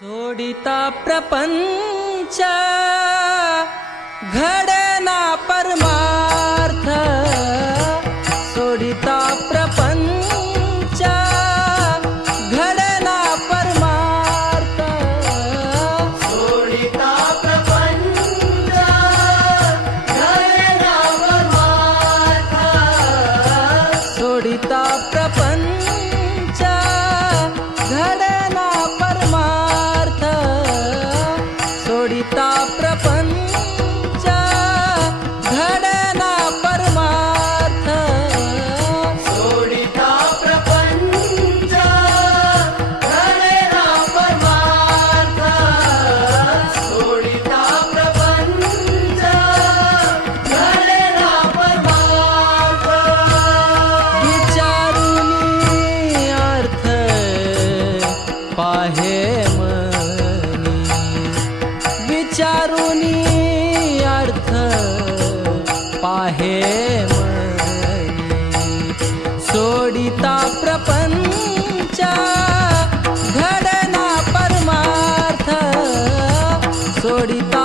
सोडिता प्रपञ्च। ता प्रप विचारुनी अर्थ पाहे सोडिता प्रपंच घडना परमार्थ सोडिता